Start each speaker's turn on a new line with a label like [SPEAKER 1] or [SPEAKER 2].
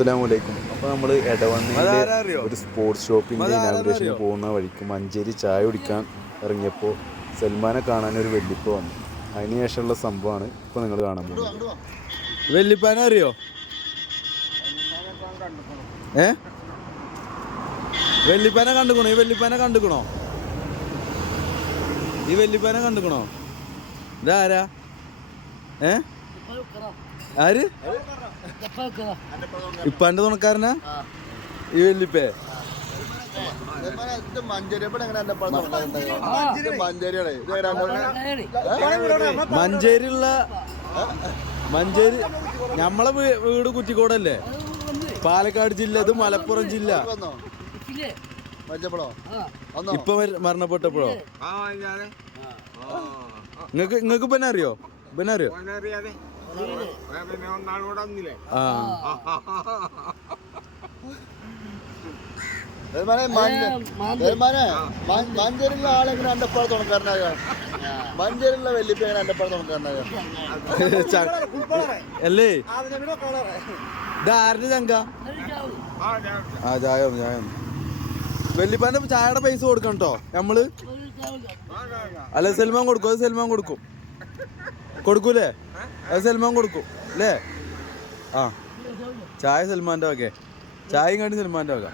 [SPEAKER 1] അലൈക്കും അപ്പോൾ നമ്മൾ ഇടവണ്ണയിലെ ഒരു സ്പോർട്സ് ഷോപ്പിന്റെ
[SPEAKER 2] ഇനാഗ്രേഷൻ
[SPEAKER 1] ഇനാഗുറേഷന് പോകുന്ന വഴിക്ക് മഞ്ചേരി ചായ കുടിക്കാൻ ഇറങ്ങിയപ്പോൾ സൽമാനെ കാണാൻ ഒരു വെല്ലിപ്പ് വന്നു. അതിന് ശേഷമുള്ള സംഭവമാണ് ഇപ്പോൾ നിങ്ങൾ കാണാൻ പോകുന്നത്.
[SPEAKER 2] വെല്ലിപ്പാനെ അറിയോ? ഏ? വെല്ലിപ്പാനെ കണ്ടുക്കണോ? ഈ വെല്ലിപ്പാനെ കണ്ടുക്കണോ? ഈ വെല്ലിപ്പാനെ കണ്ടുക്കണോ? ഇതാരാ? ഏ? ആര്? ഇപ്പാന്റെ തുണക്കാരനാ? ഈ വെല്ലിപ്പേ? മഞ്ചേരിയുള്ള മഞ്ചേരി നമ്മളെ വീട് കുറ്റിക്കോടല്ലേ? പാലക്കാട് ജില്ല ഇത് മലപ്പുറം ജില്ല. ഇപ്പൊ മര- മരണപ്പെട്ടപ്പോഴോ? നിങ്ങക്ക് നിങ്ങക്ക് പിന്നെ അറിയോ? പിന്നെ അറിയോ?
[SPEAKER 3] മഞ്ചേരിയിലെ ആളെങ്ങനെ എന്റെ പഴം തുണക്കാരനാകാം മഞ്ചേരിയിലെ വെല്ലിപ്പ എങ്ങനെ എന്റെ തുണക്കാരനാകാം
[SPEAKER 2] ച- അല്ലേ? ഇതാരുടെ ചങ്ക? ആ ചായം ചായം. വെല്ലിപ്പാന്റെ ചായയുടെ പൈസ കൊടുക്കണം കേട്ടോ നമ്മൾ അല്ല സൽമാൻ കൊടുക്കും അത് സൽമാൻ കൊടുക്കും. കൊടുക്കൂലേ? അത് സൽമാൻ കൊടുക്കും അല്ലേ? ആ. ചായ സൽമാന്റെ വകെ ചായയും കണ്ടി സൽമാന്റെ വക